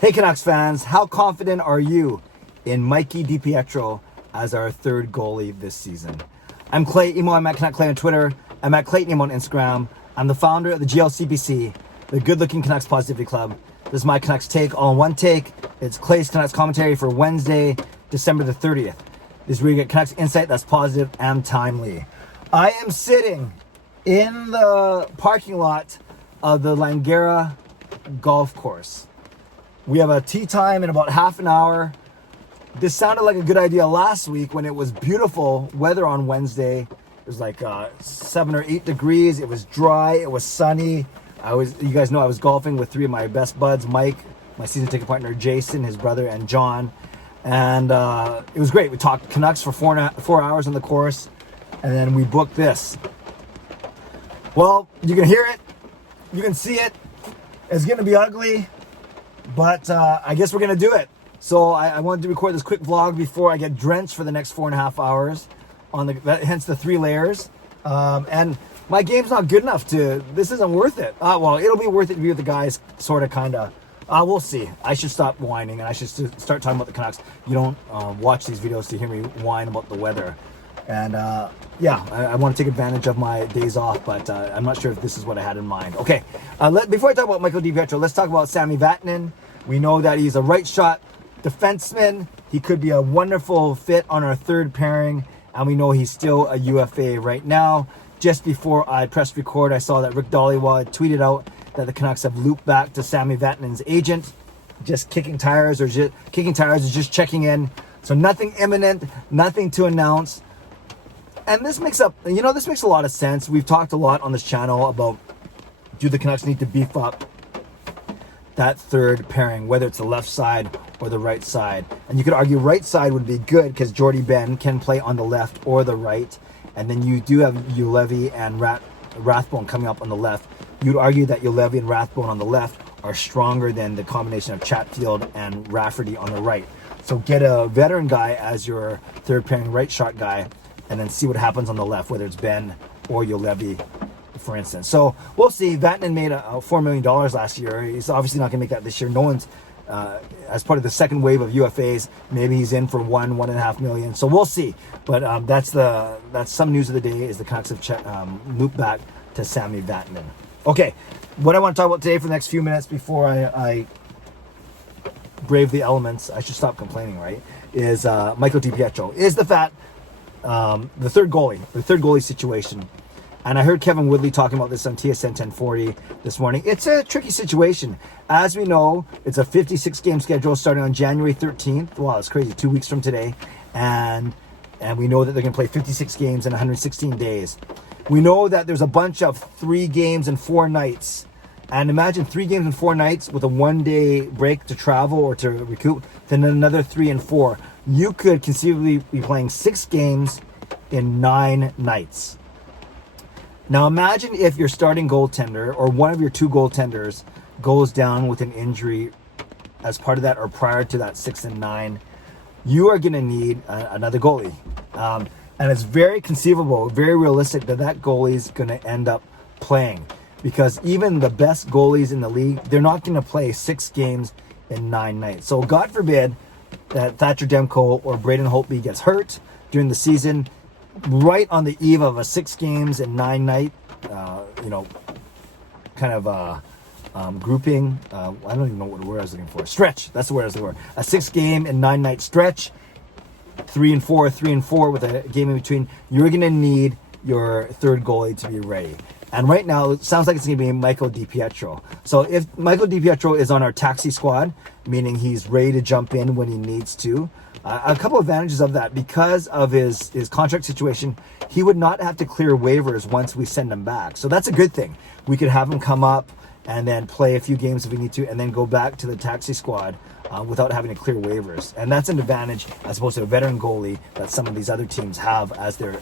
Hey Canucks fans, how confident are you in Mikey DiPietro as our third goalie this season? I'm Clay Emo, I'm at Canuck Clay on Twitter. I'm at Clayton Emo on Instagram. I'm the founder of the GLCPC, the Good Looking Canucks Positivity Club. This is my Canucks take all in one take. It's Clay's Canucks commentary for Wednesday, December the 30th. This is where you get Canucks insight that's positive and timely. I am sitting in the parking lot of the Langara golf course. We have a tee time in about half an hour. This sounded like a good idea last week when it was beautiful weather on Wednesday. It was like 7 or 8 degrees. It was dry. It was sunny. You guys know I was golfing with 3 of my best buds, Mike, my season ticket partner, Jason, his brother, and John. And it was great. We talked Canucks for 4 hours on the course, and then we booked this. Well, you can hear it. You can see it. It's going to be ugly. But I guess we're going to do it. So I wanted to record this quick vlog before I get drenched for the next 4.5 hours. Hence the 3 layers. And my game's not good enough this isn't worth it. Well, it'll be worth it to be with the guys, sort of, kind of. We'll see. I should stop whining and I should start talking about the Canucks. You don't watch these videos to hear me whine about the weather. And yeah, I want to take advantage of my days off, but I'm not sure if this is what I had in mind. Okay, before I talk about Mikey DiPietro, let's talk about Sami Vatanen. We know that he's a right shot defenseman. He could be a wonderful fit on our third pairing, and we know he's still a UFA right now. Just before I pressed record, I saw that Rick Dhaliwal tweeted out that the Canucks have looped back to Sami Vatanen's agent, just kicking tires or just checking in. So nothing imminent, nothing to announce. And this makes a lot of sense. We've talked a lot on this channel about, do the Canucks need to beef up that third pairing, whether it's the left side or the right side. And you could argue right side would be good because Jordy Ben can play on the left or the right. And then you do have Juolevi and Rathbone coming up on the left. You'd argue that Juolevi and Rathbone on the left are stronger than the combination of Chatfield and Rafferty on the right. So get a veteran guy as your third pairing right shot guy, and then see what happens on the left, whether it's Ben or Juolevi, for instance. So we'll see. Vatanen made $4 million last year. He's obviously not going to make that this year. No one's, as part of the second wave of UFAs, maybe he's in for $1.5 million. So we'll see. But that's some news of the day is the Canucks have looped back to Sami Vatanen. Okay, what I want to talk about today for the next few minutes before I brave the elements, I should stop complaining, right, is Mikey DiPietro. Is the third goalie situation. And I heard Kevin Woodley talking about this on TSN 1040 this morning. It's a tricky situation. As we know, it's a 56-game schedule starting on January 13th. Wow, it's crazy, 2 weeks from today. And we know that they're going to play 56 games in 116 days. We know that there's a bunch of 3 games and 4 nights. And imagine 3 games and 4 nights with a 1-day break to travel or to recoup, then another 3 and 4. You could conceivably be playing 6 games in 9 nights. Now imagine if your starting goaltender or one of your 2 goaltenders goes down with an injury as part of that or prior to that 6 and 9. You are going to need another goalie. And it's very conceivable, very realistic that goalie is going to end up playing. Because even the best goalies in the league, they're not going to play 6 games in 9 nights. So God forbid that Thatcher Demko or Braden Holtby gets hurt during the season, right on the eve of a 6 games and 9 night, grouping. I don't even know what word I was looking for. Stretch. That's the word I was looking for. A 6 game and 9 night stretch. 3 and 4 with a game in between. You're going to need your third goalie to be ready. And right now, it sounds like it's going to be Mikey DiPietro. So if Mikey DiPietro is on our taxi squad, meaning he's ready to jump in when he needs to, a couple of advantages of that, because of his contract situation, he would not have to clear waivers once we send him back. So that's a good thing. We could have him come up and then play a few games if we need to, and then go back to the taxi squad without having to clear waivers. And that's an advantage as opposed to a veteran goalie that some of these other teams have as their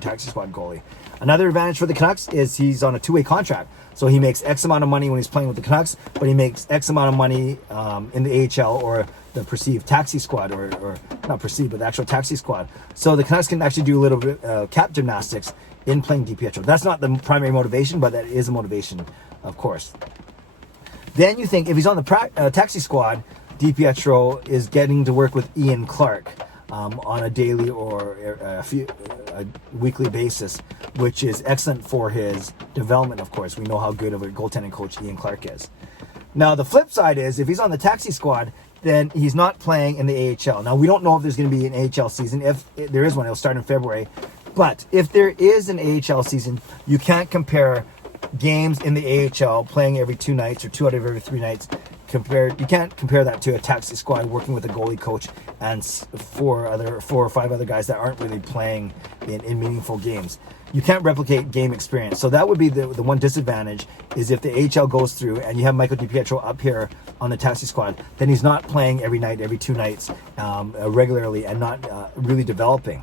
taxi squad goalie. Another advantage for the Canucks is he's on a 2-way contract. So he makes X amount of money when he's playing with the Canucks, but he makes X amount of money in the AHL or the perceived taxi squad, or not perceived, but the actual taxi squad. So the Canucks can actually do a little bit cap gymnastics in playing DiPietro. That's not the primary motivation, but that is a motivation, of course. Then you think if he's on the taxi squad, DiPietro is getting to work with Ian Clark on a daily or a weekly basis, which is excellent for his development, of course. We know how good of a goaltending coach Ian Clark is. Now, the flip side is if he's on the taxi squad, then he's not playing in the AHL. Now, we don't know if there's going to be an AHL season. If there is one, it'll start in February. But if there is an AHL season, you can't compare games in the AHL playing every 2 nights or 2 out of every 3 nights. You can't compare that to a taxi squad working with a goalie coach and 4 or 5 other guys that aren't really playing in meaningful games. You can't replicate game experience. So that would be the one disadvantage, is if the AHL goes through and you have Michael DiPietro up here on the taxi squad, then he's not playing every night, every 2 nights regularly, and not really developing.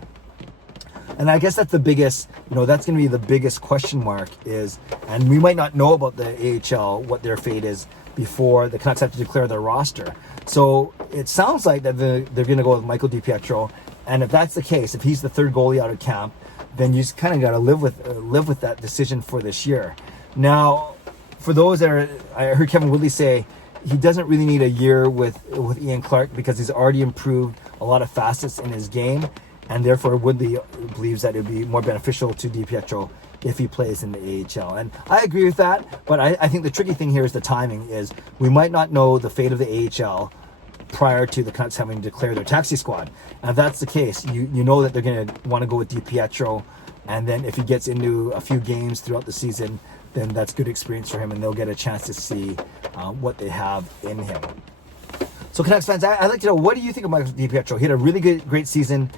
And I guess that's the biggest, that's going to be the biggest question mark is, and we might not know about the AHL, what their fate is, before the Canucks have to declare their roster. So it sounds like that they're going to go with Michael DiPietro. And if that's the case, if he's the third goalie out of camp, then you just kind of got to live with that decision for this year. Now, for those that I heard Kevin Woodley say he doesn't really need a year with Ian Clark because he's already improved a lot of facets in his game. And therefore, Woodley believes that it would be more beneficial to DiPietro if he plays in the AHL. And I agree with that, but I think the tricky thing here is the timing. Is we might not know the fate of the AHL prior to the Canucks having declared their taxi squad. And if that's the case, you know that they're going to want to go with DiPietro, and then if he gets into a few games throughout the season, then that's good experience for him, and they'll get a chance to see what they have in him. So Canucks fans, I'd like to know, what do you think of Michael DiPietro? He had a really great season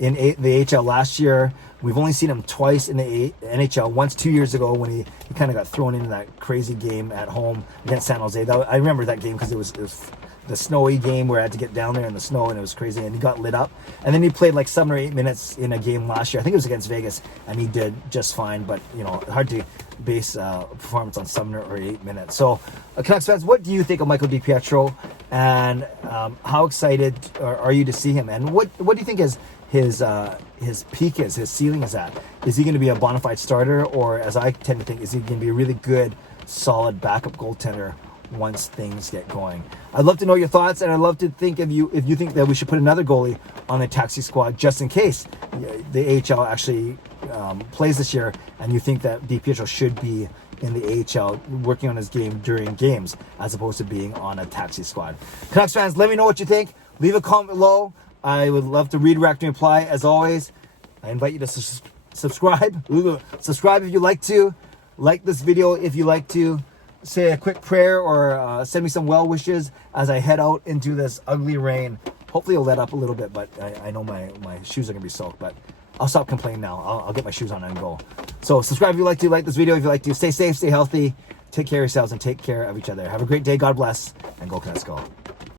in the AHL last year. We've only seen him twice in the NHL. Once 2 years ago when he kind of got thrown into that crazy game at home against San Jose. I remember that game because it was the snowy game where I had to get down there in the snow, and it was crazy, and he got lit up. And then he played like 7 or 8 minutes in a game last year. I think it was against Vegas, and he did just fine. But hard to base performance on 7 or 8 minutes. So, Canucks fans, what do you think of Michael DiPietro, and how excited are you to see him? And what do you think is his peak his ceiling is at? Is he going to be a bona fide starter, or, as I tend to think, is he going to be a really good, solid backup goaltender once things get going? I'd love to know your thoughts, and I'd love to think if you think that we should put another goalie on the taxi squad just in case the AHL actually plays this year, and you think that DiPietro should be in the AHL working on his game during games as opposed to being on a taxi squad. Canucks fans, let me know what you think. Leave a comment below. I would love to read, react, and reply. As always, I invite you to subscribe. Subscribe if you like to. Like this video if you like to. Say a quick prayer or send me some well wishes as I head out into this ugly rain. Hopefully it'll let up a little bit, but I know my shoes are going to be soaked. But I'll stop complaining now. I'll get my shoes on and go. So subscribe if you like to. Like this video if you like to. Stay safe, stay healthy. Take care of yourselves and take care of each other. Have a great day. God bless. And go Canucks go.